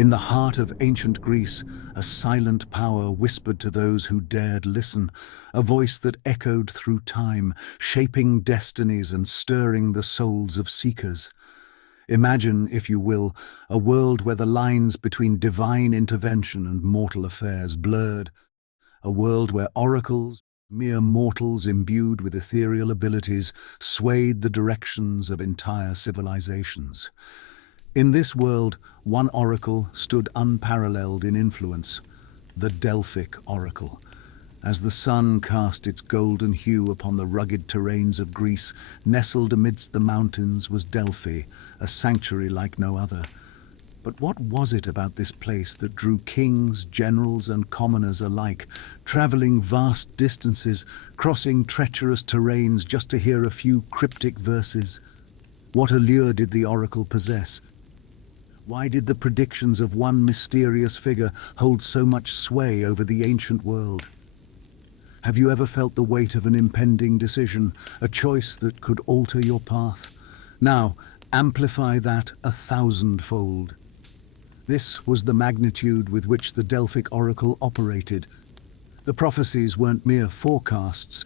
In the heart of ancient Greece, a silent power whispered to those who dared listen, a voice that echoed through time, shaping destinies and stirring the souls of seekers. Imagine, if you will, a world where the lines between divine intervention and mortal affairs blurred, a world where oracles, mere mortals imbued with ethereal abilities, swayed the directions of entire civilizations. In this world, one oracle stood unparalleled in influence, the Delphic Oracle. As the sun cast its golden hue upon the rugged terrains of Greece, nestled amidst the mountains was Delphi, a sanctuary like no other. But what was it about this place that drew kings, generals, and commoners alike, traveling vast distances, crossing treacherous terrains just to hear a few cryptic verses? What allure did the oracle possess? Why did the predictions of one mysterious figure hold so much sway over the ancient world? Have you ever felt the weight of an impending decision, a choice that could alter your path? Now, amplify that 1,000-fold. This was the magnitude with which the Delphic Oracle operated. The prophecies weren't mere forecasts,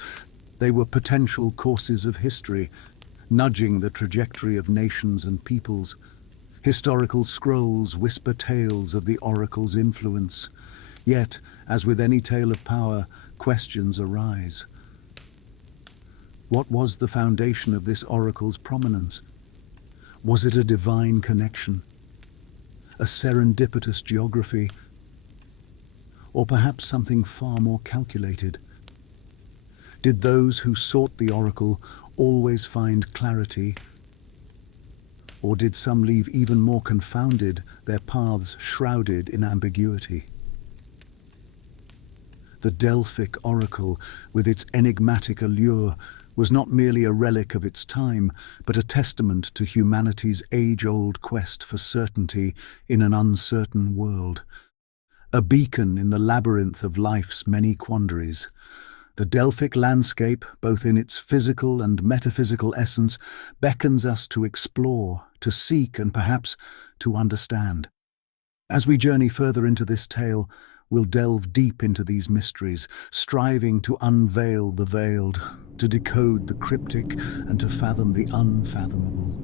they were potential courses of history, nudging the trajectory of nations and peoples. Historical scrolls whisper tales of the oracle's influence. Yet, as with any tale of power, questions arise. What was the foundation of this oracle's prominence? Was it a divine connection? A serendipitous geography? Or perhaps something far more calculated? Did those who sought the oracle always find clarity? Or did some leave even more confounded, their paths shrouded in ambiguity? The Delphic Oracle, with its enigmatic allure, was not merely a relic of its time, but a testament to humanity's age-old quest for certainty in an uncertain world. A beacon in the labyrinth of life's many quandaries. The Delphic landscape, both in its physical and metaphysical essence, beckons us to explore, to seek, and perhaps to understand. As we journey further into this tale, we'll delve deep into these mysteries, striving to unveil the veiled, to decode the cryptic, and to fathom the unfathomable.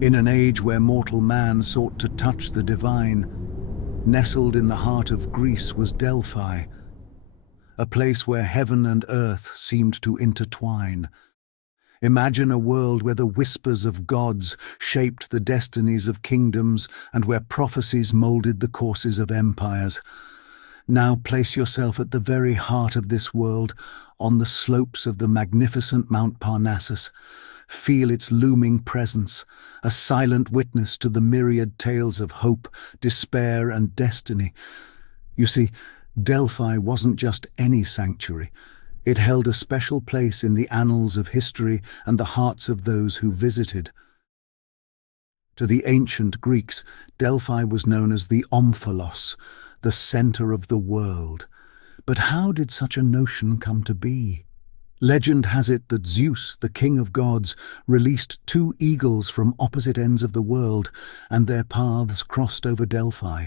In an age where mortal man sought to touch the divine, nestled in the heart of Greece was Delphi, a place where heaven and earth seemed to intertwine. Imagine a world where the whispers of gods shaped the destinies of kingdoms and where prophecies molded the courses of empires. Now place yourself at the very heart of this world, on the slopes of the magnificent Mount Parnassus. Feel its looming presence, a silent witness to the myriad tales of hope, despair, and destiny. You see, Delphi wasn't just any sanctuary. It held a special place in the annals of history and the hearts of those who visited. To the ancient Greeks, Delphi was known as the Omphalos, the center of the world. But how did such a notion come to be? Legend has it that Zeus, the king of gods, released two eagles from opposite ends of the world, and their paths crossed over Delphi.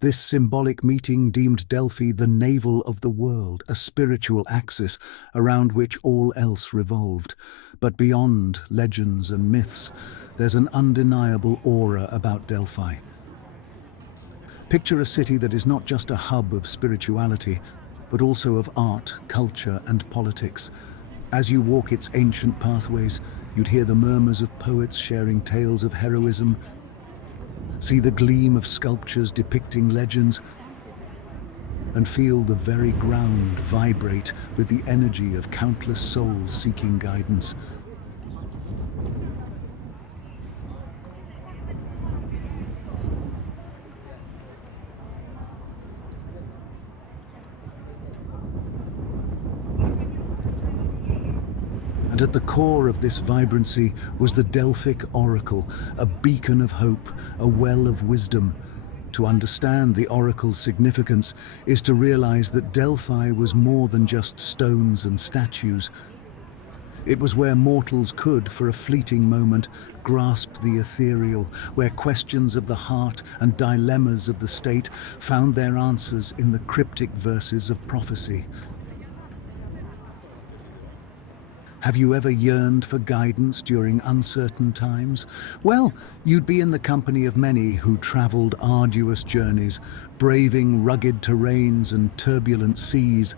This symbolic meeting deemed Delphi the navel of the world, a spiritual axis around which all else revolved. But beyond legends and myths, there's an undeniable aura about Delphi. Picture a city that is not just a hub of spirituality, but also of art, culture, and politics. As you walk its ancient pathways, you'd hear the murmurs of poets sharing tales of heroism, see the gleam of sculptures depicting legends, and feel the very ground vibrate with the energy of countless souls seeking guidance. And at the core of this vibrancy was the Delphic Oracle, a beacon of hope, a well of wisdom. To understand the oracle's significance is to realize that Delphi was more than just stones and statues. It was where mortals could, for a fleeting moment, grasp the ethereal, where questions of the heart and dilemmas of the state found their answers in the cryptic verses of prophecy. Have you ever yearned for guidance during uncertain times? Well, you'd be in the company of many who traveled arduous journeys, braving rugged terrains and turbulent seas,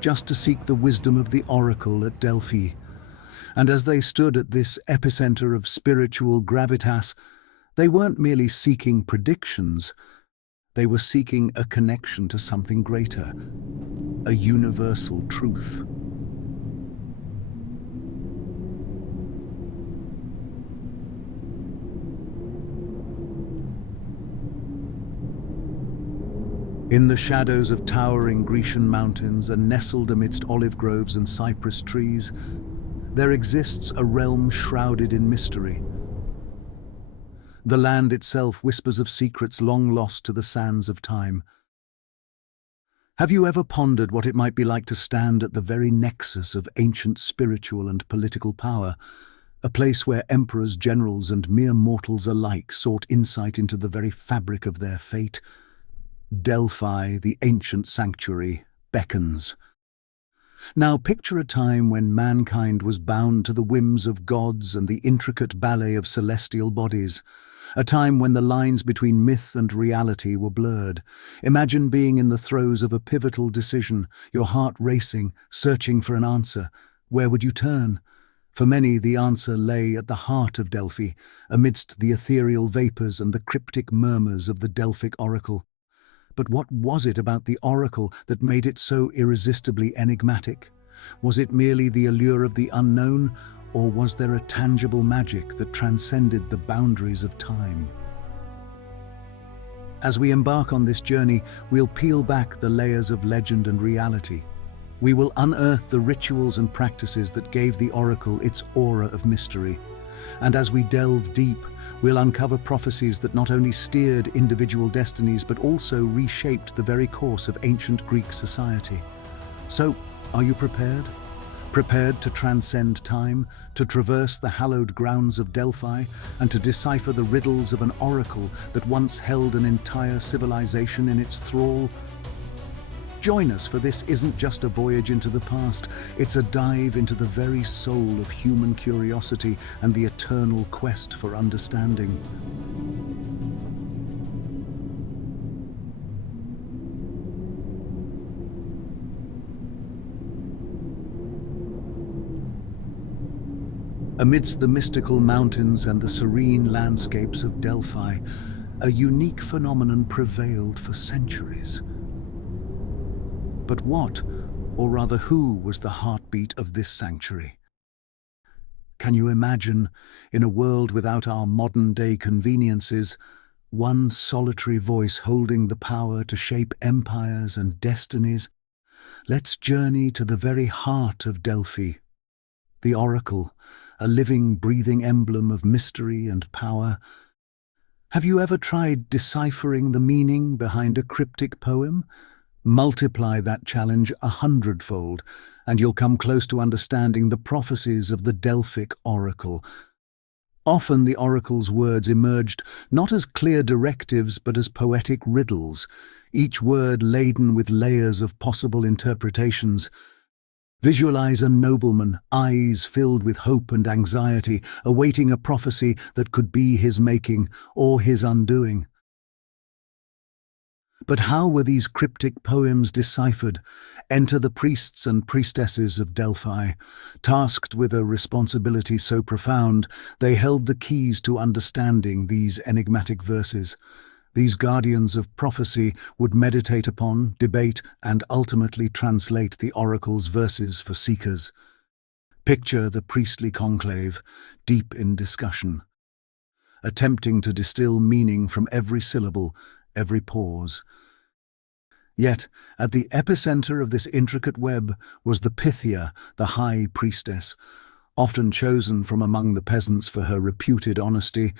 just to seek the wisdom of the oracle at Delphi. And as they stood at this epicenter of spiritual gravitas, they weren't merely seeking predictions, they were seeking a connection to something greater, a universal truth. In the shadows of towering Grecian mountains and nestled amidst olive groves and cypress trees, there exists a realm shrouded in mystery. The land itself whispers of secrets long lost to the sands of time. Have you ever pondered what it might be like to stand at the very nexus of ancient spiritual and political power, a place where emperors, generals, and mere mortals alike sought insight into the very fabric of their fate? Delphi, the ancient sanctuary, beckons. Now picture a time when mankind was bound to the whims of gods and the intricate ballet of celestial bodies, a time when the lines between myth and reality were blurred. Imagine being in the throes of a pivotal decision, your heart racing, searching for an answer. Where would you turn? For many, the answer lay at the heart of Delphi, amidst the ethereal vapors and the cryptic murmurs of the Delphic Oracle. But what was it about the oracle that made it so irresistibly enigmatic? Was it merely the allure of the unknown, or was there a tangible magic that transcended the boundaries of time? As we embark on this journey, we'll peel back the layers of legend and reality. We will unearth the rituals and practices that gave the oracle its aura of mystery. And as we delve deep, we'll uncover prophecies that not only steered individual destinies but also reshaped the very course of ancient Greek society. So, are you prepared? Prepared to transcend time, to traverse the hallowed grounds of Delphi, and to decipher the riddles of an oracle that once held an entire civilization in its thrall? Join us, for this isn't just a voyage into the past, it's a dive into the very soul of human curiosity and the eternal quest for understanding. Amidst the mystical mountains and the serene landscapes of Delphi, a unique phenomenon prevailed for centuries. But what, or rather who, was the heartbeat of this sanctuary? Can you imagine, in a world without our modern-day conveniences, one solitary voice holding the power to shape empires and destinies? Let's journey to the very heart of Delphi, the oracle, a living, breathing emblem of mystery and power. Have you ever tried deciphering the meaning behind a cryptic poem? Multiply that challenge 100-fold, and you'll come close to understanding the prophecies of the Delphic Oracle. Often the oracle's words emerged not as clear directives but as poetic riddles, each word laden with layers of possible interpretations. Visualize a nobleman, eyes filled with hope and anxiety, awaiting a prophecy that could be his making or his undoing. But how were these cryptic poems deciphered? Enter the priests and priestesses of Delphi. Tasked with a responsibility so profound, they held the keys to understanding these enigmatic verses. These guardians of prophecy would meditate upon, debate, and ultimately translate the oracle's verses for seekers. Picture the priestly conclave, deep in discussion, attempting to distill meaning from every syllable, every pause. Yet, at the epicenter of this intricate web was the Pythia, the high priestess, often chosen from among the peasants for her reputed honesty.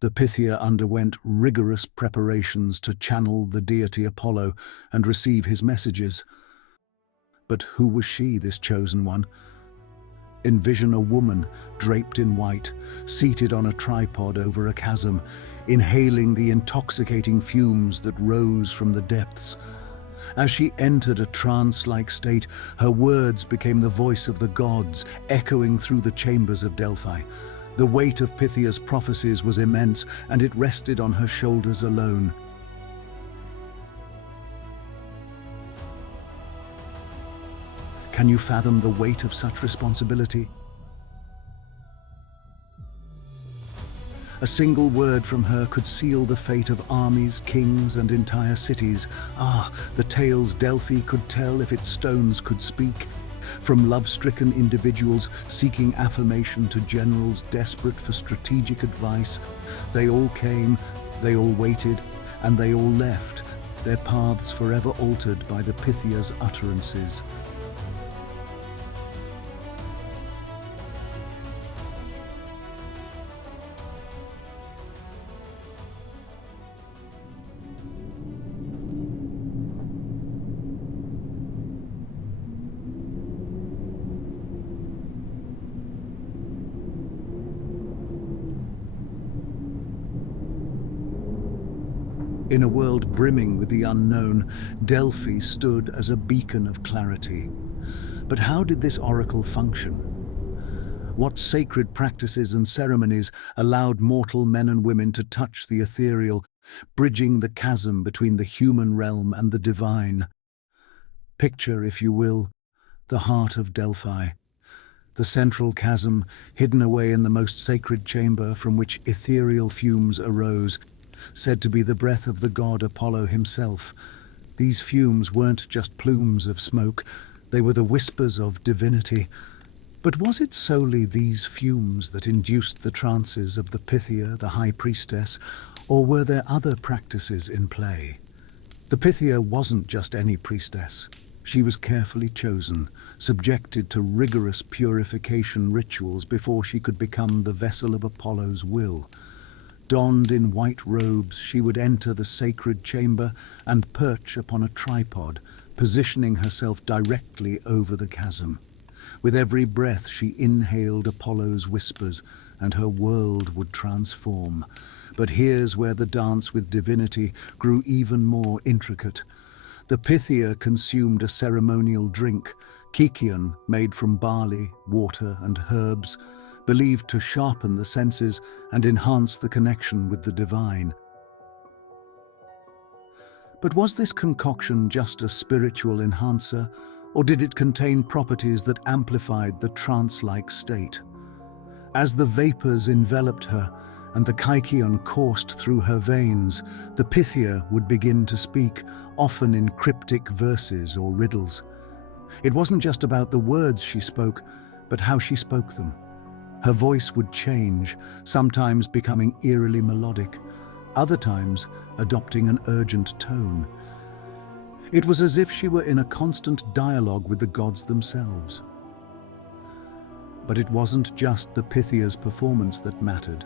The Pythia underwent rigorous preparations to channel the deity Apollo and receive his messages. But who was she, this chosen one? Envision a woman, draped in white, seated on a tripod over a chasm, inhaling the intoxicating fumes that rose from the depths. As she entered a trance-like state, her words became the voice of the gods, echoing through the chambers of Delphi. The weight of Pythia's prophecies was immense, and it rested on her shoulders alone. Can you fathom the weight of such responsibility? A single word from her could seal the fate of armies, kings, and entire cities. The tales Delphi could tell if its stones could speak. From love-stricken individuals seeking affirmation to generals desperate for strategic advice, they all came, they all waited, and they all left, their paths forever altered by the Pythia's utterances. In a world brimming with the unknown, Delphi stood as a beacon of clarity. But how did this oracle function? What sacred practices and ceremonies allowed mortal men and women to touch the ethereal, bridging the chasm between the human realm and the divine? Picture, if you will, the heart of Delphi, the central chasm hidden away in the most sacred chamber from which ethereal fumes arose, said to be the breath of the god Apollo himself. These fumes weren't just plumes of smoke, they were the whispers of divinity. But was it solely these fumes that induced the trances of the Pythia, the high priestess, or were there other practices in play? The Pythia wasn't just any priestess. She was carefully chosen, subjected to rigorous purification rituals before she could become the vessel of Apollo's will. Donned in white robes, she would enter the sacred chamber and perch upon a tripod, positioning herself directly over the chasm. With every breath, she inhaled Apollo's whispers, and her world would transform. But here's where the dance with divinity grew even more intricate. The Pythia consumed a ceremonial drink, kykeon, made from barley, water, and herbs, believed to sharpen the senses and enhance the connection with the divine. But was this concoction just a spiritual enhancer, or did it contain properties that amplified the trance-like state? As the vapors enveloped her and the kykeon coursed through her veins, the Pythia would begin to speak, often in cryptic verses or riddles. It wasn't just about the words she spoke, but how she spoke them. Her voice would change, sometimes becoming eerily melodic, other times adopting an urgent tone. It was as if she were in a constant dialogue with the gods themselves. But it wasn't just the Pythia's performance that mattered.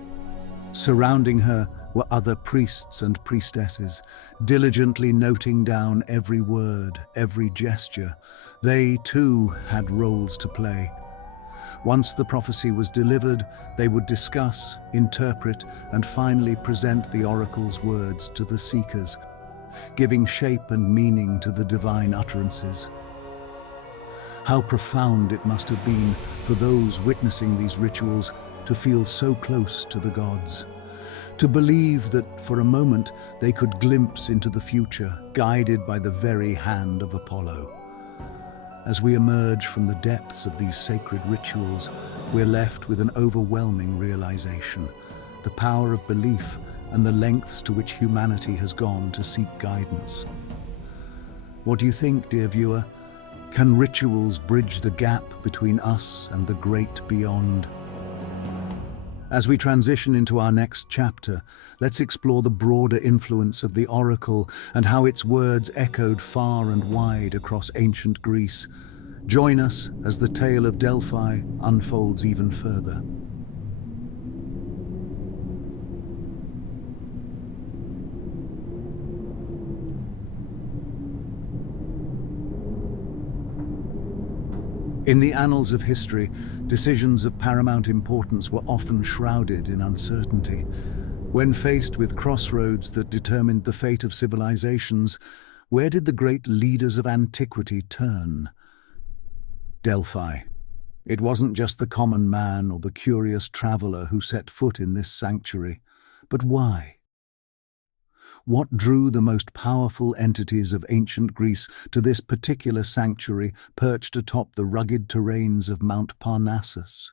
Surrounding her were other priests and priestesses, diligently noting down every word, every gesture. They, too, had roles to play. Once the prophecy was delivered, they would discuss, interpret, and finally present the oracle's words to the seekers, giving shape and meaning to the divine utterances. How profound it must have been for those witnessing these rituals to feel so close to the gods, to believe that for a moment they could glimpse into the future, guided by the very hand of Apollo. As we emerge from the depths of these sacred rituals, we're left with an overwhelming realization: the power of belief and the lengths to which humanity has gone to seek guidance. What do you think, dear viewer? Can rituals bridge the gap between us and the great beyond? As we transition into our next chapter, let's explore the broader influence of the oracle and how its words echoed far and wide across ancient Greece. Join us as the tale of Delphi unfolds even further. In the annals of history, decisions of paramount importance were often shrouded in uncertainty. When faced with crossroads that determined the fate of civilizations, where did the great leaders of antiquity turn? Delphi. It wasn't just the common man or the curious traveler who set foot in this sanctuary, but why? What drew the most powerful entities of ancient Greece to this particular sanctuary perched atop the rugged terrains of Mount Parnassus?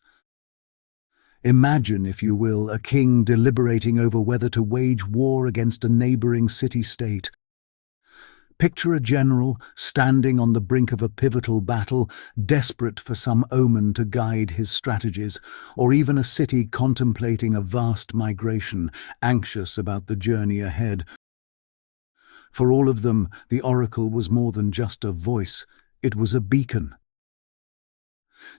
Imagine, if you will, a king deliberating over whether to wage war against a neighboring city-state. Picture a general standing on the brink of a pivotal battle, desperate for some omen to guide his strategies, or even a city contemplating a vast migration, anxious about the journey ahead. For all of them, the oracle was more than just a voice, it was a beacon.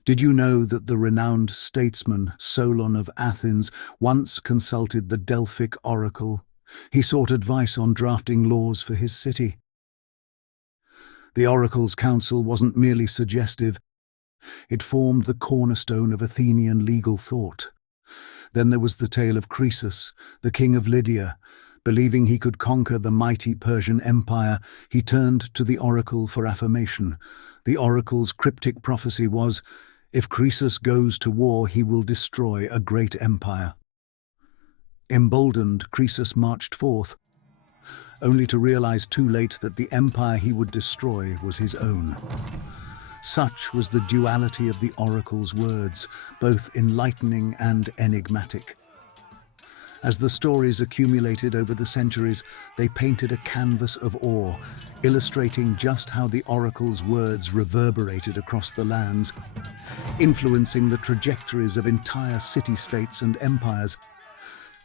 Did you know that the renowned statesman Solon of Athens once consulted the Delphic Oracle? He sought advice on drafting laws for his city. The oracle's counsel wasn't merely suggestive, it formed the cornerstone of Athenian legal thought. Then there was the tale of Croesus, the king of Lydia. Believing he could conquer the mighty Persian Empire, he turned to the oracle for affirmation. The oracle's cryptic prophecy was, if Croesus goes to war, he will destroy a great empire. Emboldened, Croesus marched forth, only to realize too late that the empire he would destroy was his own. Such was the duality of the oracle's words, both enlightening and enigmatic. As the stories accumulated over the centuries, they painted a canvas of awe, illustrating just how the oracle's words reverberated across the lands, influencing the trajectories of entire city-states and empires.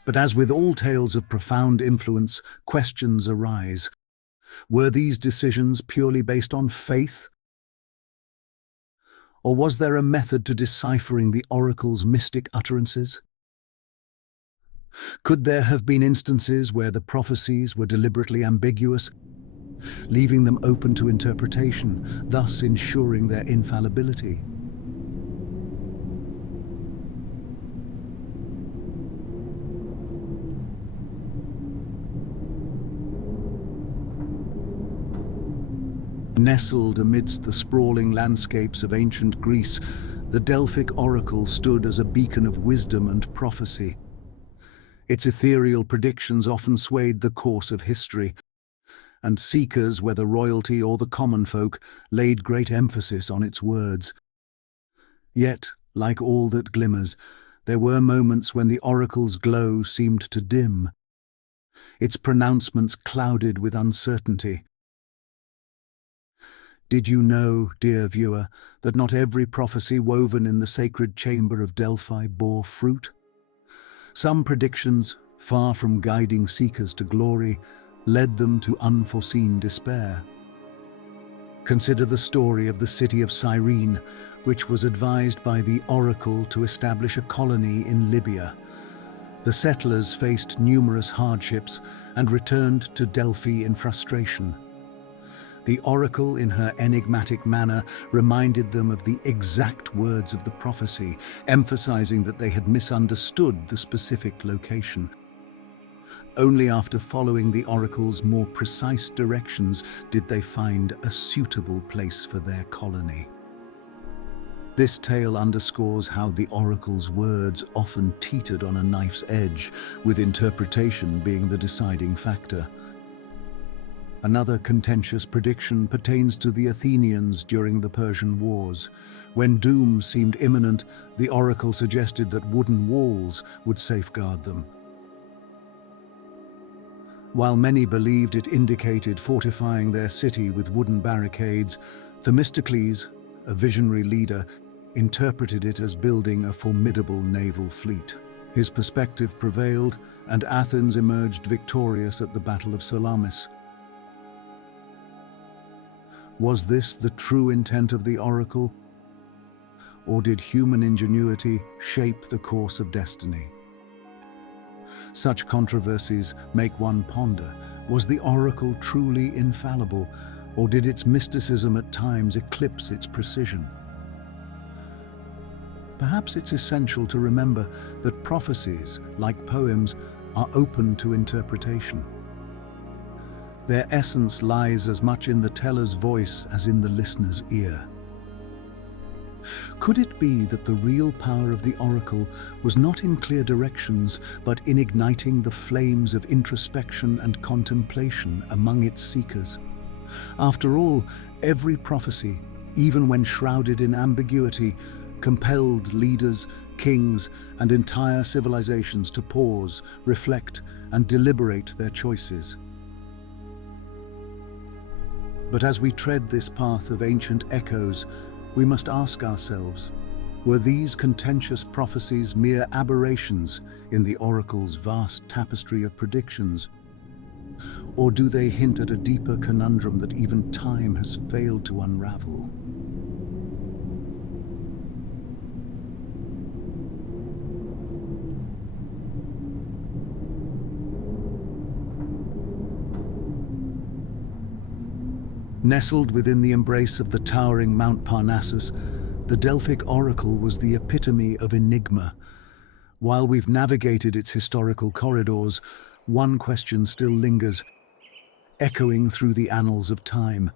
But as with all tales of profound influence, questions arise. Were these decisions purely based on faith? Or was there a method to deciphering the oracle's mystic utterances? Could there have been instances where the prophecies were deliberately ambiguous, leaving them open to interpretation, thus ensuring their infallibility? Nestled amidst the sprawling landscapes of ancient Greece, the Delphic Oracle stood as a beacon of wisdom and prophecy. Its ethereal predictions often swayed the course of history, and seekers, whether royalty or the common folk, laid great emphasis on its words. Yet, like all that glimmers, there were moments when the oracle's glow seemed to dim, its pronouncements clouded with uncertainty. Did you know, dear viewer, that not every prophecy woven in the sacred chamber of Delphi bore fruit? Some predictions, far from guiding seekers to glory, led them to unforeseen despair. Consider the story of the city of Cyrene, which was advised by the oracle to establish a colony in Libya. The settlers faced numerous hardships and returned to Delphi in frustration. The oracle, in her enigmatic manner, reminded them of the exact words of the prophecy, emphasizing that they had misunderstood the specific location. Only after following the oracle's more precise directions did they find a suitable place for their colony. This tale underscores how the oracle's words often teetered on a knife's edge, with interpretation being the deciding factor. Another contentious prediction pertains to the Athenians during the Persian Wars. When doom seemed imminent, the oracle suggested that wooden walls would safeguard them. While many believed it indicated fortifying their city with wooden barricades, Themistocles, a visionary leader, interpreted it as building a formidable naval fleet. His perspective prevailed, and Athens emerged victorious at the Battle of Salamis. Was this the true intent of the oracle? Or did human ingenuity shape the course of destiny? Such controversies make one ponder, was the oracle truly infallible, or did its mysticism at times eclipse its precision? perhaps it's essential to remember that prophecies, like poems, are open to interpretation. Their essence lies as much in the teller's voice as in the listener's ear. Could it be that the real power of the oracle was not in clear directions, but in igniting the flames of introspection and contemplation among its seekers? After all, every prophecy, even when shrouded in ambiguity, compelled leaders, kings, and entire civilizations to pause, reflect, and deliberate their choices. But as we tread this path of ancient echoes, we must ask ourselves, were these contentious prophecies mere aberrations in the oracle's vast tapestry of predictions? Or do they hint at a deeper conundrum that even time has failed to unravel? Nestled within the embrace of the towering Mount Parnassus, the Delphic Oracle was the epitome of enigma. While we've navigated its historical corridors, one question still lingers, echoing through the annals of time.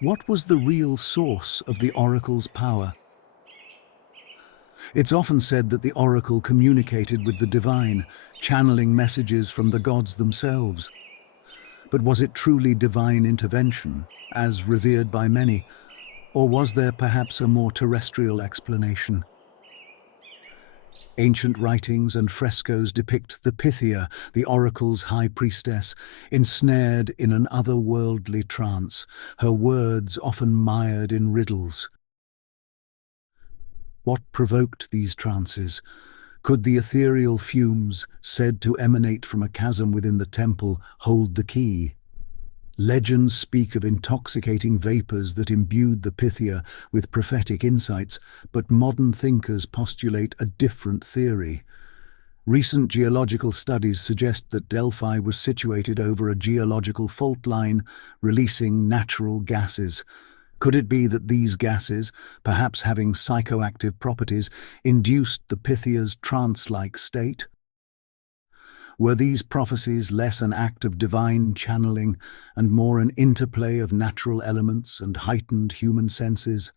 What was the real source of the oracle's power? It's often said that the oracle communicated with the divine, channeling messages from the gods themselves. But was it truly divine intervention, as revered by many, or was there perhaps a more terrestrial explanation? Ancient writings and frescoes depict the Pythia, the oracle's high priestess, ensnared in an otherworldly trance, her words often mired in riddles. What provoked these trances? Could the ethereal fumes, said to emanate from a chasm within the temple, hold the key? Legends speak of intoxicating vapors that imbued the Pythia with prophetic insights, but modern thinkers postulate a different theory. Recent geological studies suggest that Delphi was situated over a geological fault line, releasing natural gases. Could it be that these gases, perhaps having psychoactive properties, induced the Pythia's trance-like state? Were these prophecies less an act of divine channeling and more an interplay of natural elements and heightened human senses?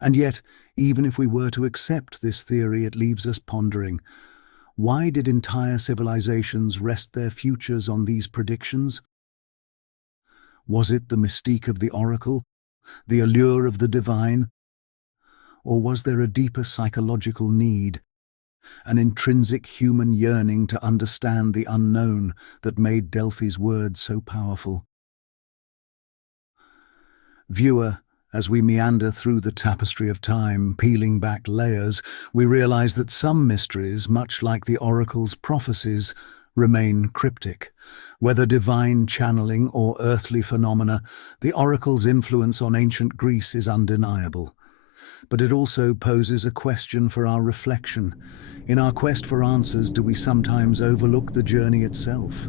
And yet, even if we were to accept this theory, it leaves us pondering. Why did entire civilizations rest their futures on these predictions? Was it the mystique of the oracle, the allure of the divine? Or was there a deeper psychological need, an intrinsic human yearning to understand the unknown that made Delphi's words so powerful? Viewer, as we meander through the tapestry of time, peeling back layers, we realize that some mysteries, much like the oracle's prophecies, remain cryptic. Whether divine channeling or earthly phenomena, the oracle's influence on ancient Greece is undeniable. But it also poses a question for our reflection. In our quest for answers, do we sometimes overlook the journey itself?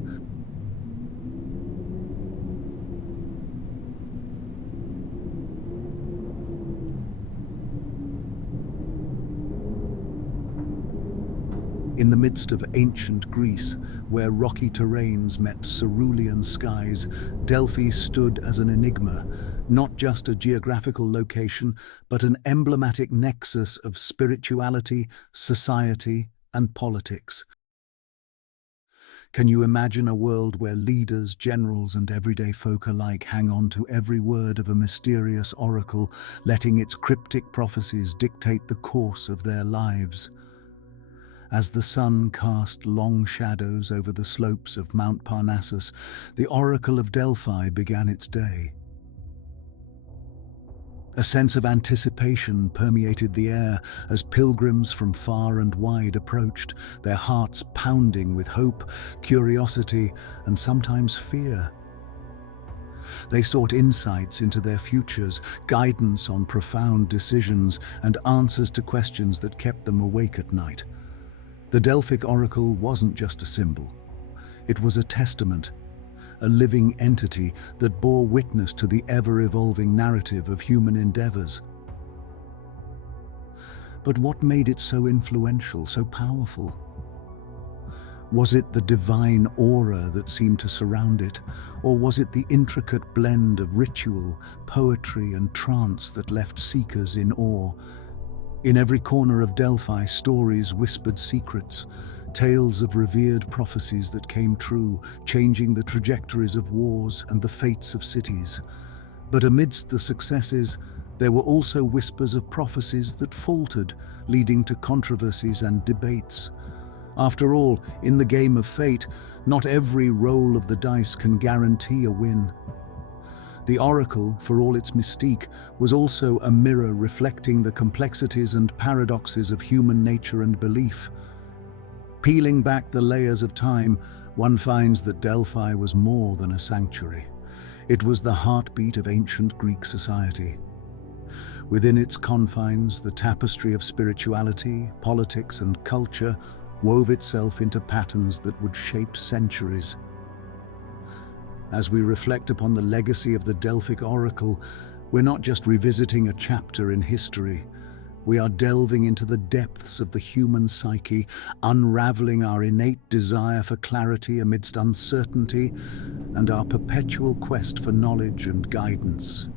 In the midst of ancient Greece, where rocky terrains met cerulean skies, Delphi stood as an enigma, not just a geographical location, but an emblematic nexus of spirituality, society, and politics. Can you imagine a world where leaders, generals, and everyday folk alike hang on to every word of a mysterious oracle, letting its cryptic prophecies dictate the course of their lives? As the sun cast long shadows over the slopes of Mount Parnassus, the oracle of Delphi began its day. A sense of anticipation permeated the air as pilgrims from far and wide approached, their hearts pounding with hope, curiosity, and sometimes fear. They sought insights into their futures, guidance on profound decisions, and answers to questions that kept them awake at night. The Delphic Oracle wasn't just a symbol. It was a testament, a living entity that bore witness to the ever-evolving narrative of human endeavors. But what made it so influential, so powerful? Was it the divine aura that seemed to surround it, or was it the intricate blend of ritual, poetry, and trance that left seekers in awe? In every corner of Delphi, stories whispered secrets, tales of revered prophecies that came true, changing the trajectories of wars and the fates of cities. But amidst the successes, there were also whispers of prophecies that faltered, leading to controversies and debates. After all, in the game of fate, not every roll of the dice can guarantee a win. The Oracle, for all its mystique, was also a mirror reflecting the complexities and paradoxes of human nature and belief. Peeling back the layers of time, one finds that Delphi was more than a sanctuary. It was the heartbeat of ancient Greek society. Within its confines, the tapestry of spirituality, politics, and culture wove itself into patterns that would shape centuries. As we reflect upon the legacy of the Delphic Oracle, we're not just revisiting a chapter in history. We are delving into the depths of the human psyche, unraveling our innate desire for clarity amidst uncertainty and our perpetual quest for knowledge and guidance.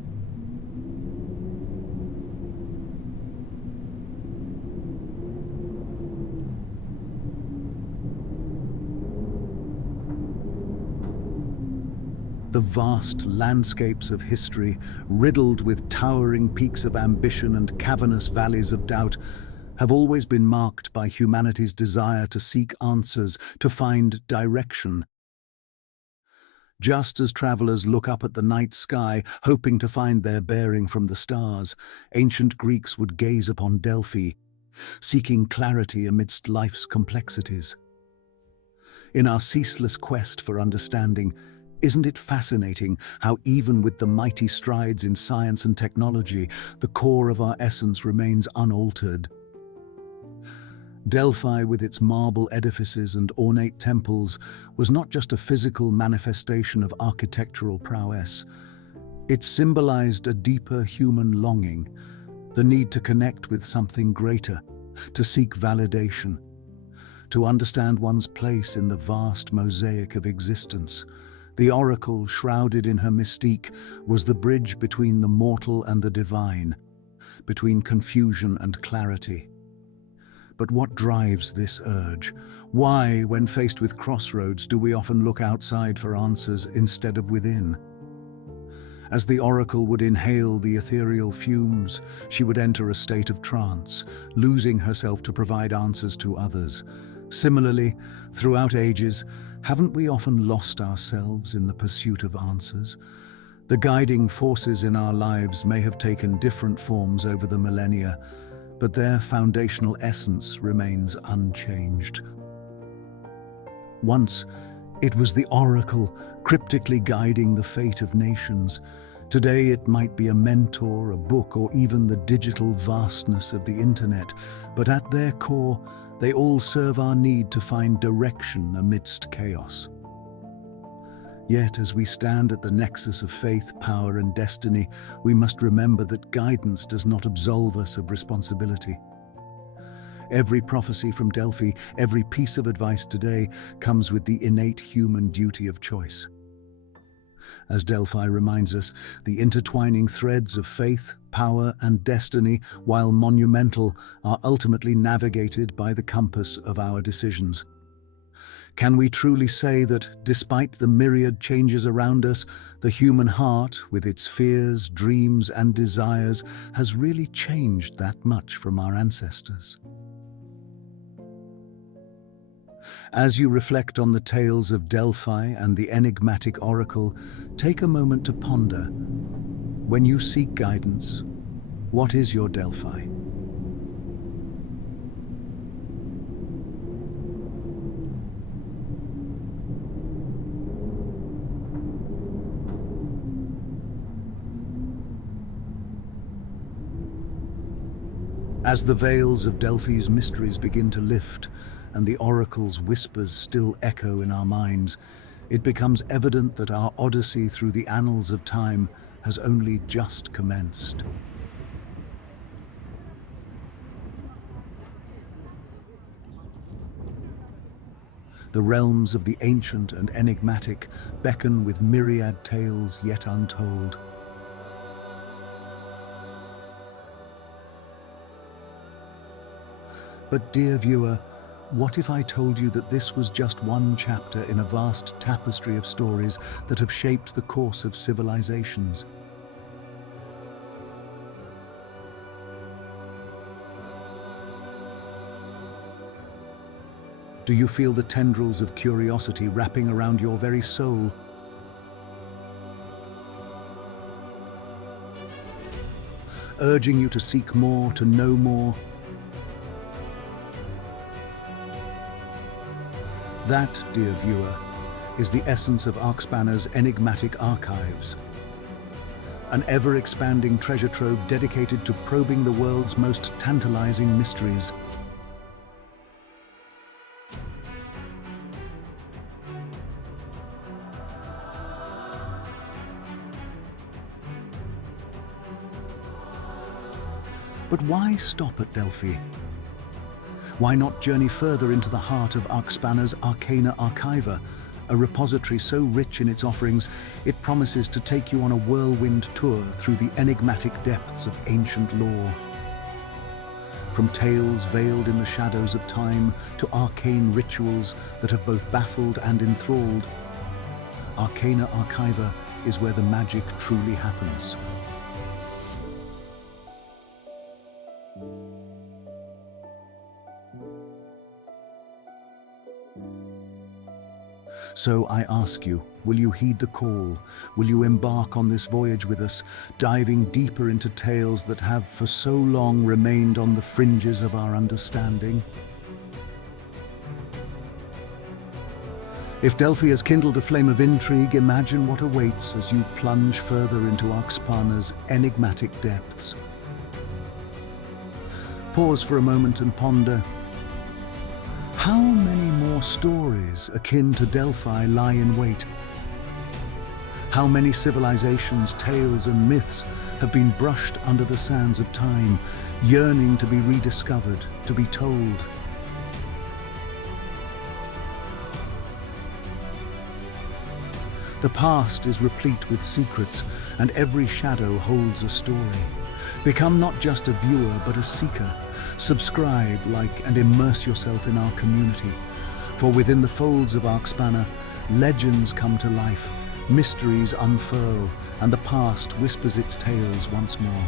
The vast landscapes of history, riddled with towering peaks of ambition and cavernous valleys of doubt, have always been marked by humanity's desire to seek answers, to find direction. Just as travelers look up at the night sky, hoping to find their bearing from the stars, ancient Greeks would gaze upon Delphi, seeking clarity amidst life's complexities. In our ceaseless quest for understanding, isn't it fascinating how even with the mighty strides in science and technology, the core of our essence remains unaltered? Delphi, with its marble edifices and ornate temples, was not just a physical manifestation of architectural prowess. It symbolized a deeper human longing, the need to connect with something greater, to seek validation, to understand one's place in the vast mosaic of existence. The Oracle, shrouded in her mystique, was the bridge between the mortal and the divine, between confusion and clarity. But what drives this urge? Why, when faced with crossroads, do we often look outside for answers instead of within? As the Oracle would inhale the ethereal fumes, she would enter a state of trance, losing herself to provide answers to others. Similarly, throughout ages, haven't we often lost ourselves in the pursuit of answers? The guiding forces in our lives may have taken different forms over the millennia, but their foundational essence remains unchanged. Once, it was the Oracle, cryptically guiding the fate of nations. Today, it might be a mentor, a book, or even the digital vastness of the internet, but at their core, they all serve our need to find direction amidst chaos. Yet, as we stand at the nexus of faith, power, and destiny, we must remember that guidance does not absolve us of responsibility. Every prophecy from Delphi, every piece of advice today, comes with the innate human duty of choice. As Delphi reminds us, the intertwining threads of faith, power, and destiny, while monumental, are ultimately navigated by the compass of our decisions. Can we truly say that, despite the myriad changes around us, the human heart, with its fears, dreams, and desires, has really changed that much from our ancestors? As you reflect on the tales of Delphi and the Enigmatic Oracle, take a moment to ponder. When you seek guidance, what is your Delphi? As the veils of Delphi's mysteries begin to lift, and the oracle's whispers still echo in our minds, it becomes evident that our odyssey through the annals of time has only just commenced. The realms of the ancient and enigmatic beckon with myriad tales yet untold. But dear viewer, what if I told you that this was just one chapter in a vast tapestry of stories that have shaped the course of civilizations? Do you feel the tendrils of curiosity wrapping around your very soul? Urging you to seek more, to know more? That, dear viewer, is the essence of Arcspana's enigmatic archives. An ever-expanding treasure trove dedicated to probing the world's most tantalizing mysteries. But why stop at Delphi? Why not journey further into the heart of Arcspana's Arcana Archiva, a repository so rich in its offerings, it promises to take you on a whirlwind tour through the enigmatic depths of ancient lore. From tales veiled in the shadows of time to arcane rituals that have both baffled and enthralled, Arcana Archiva is where the magic truly happens. So I ask you, will you heed the call? Will you embark on this voyage with us, diving deeper into tales that have for so long remained on the fringes of our understanding? If Delphi has kindled a flame of intrigue, imagine what awaits as you plunge further into Arcspana's enigmatic depths. Pause for a moment and ponder. How many more stories akin to Delphi lie in wait? How many civilizations, tales, and myths have been brushed under the sands of time, yearning to be rediscovered, to be told? The past is replete with secrets, and every shadow holds a story. Become not just a viewer, but a seeker. Subscribe, like, and immerse yourself in our community. For within the folds of Arcspana, legends come to life, mysteries unfurl, and the past whispers its tales once more.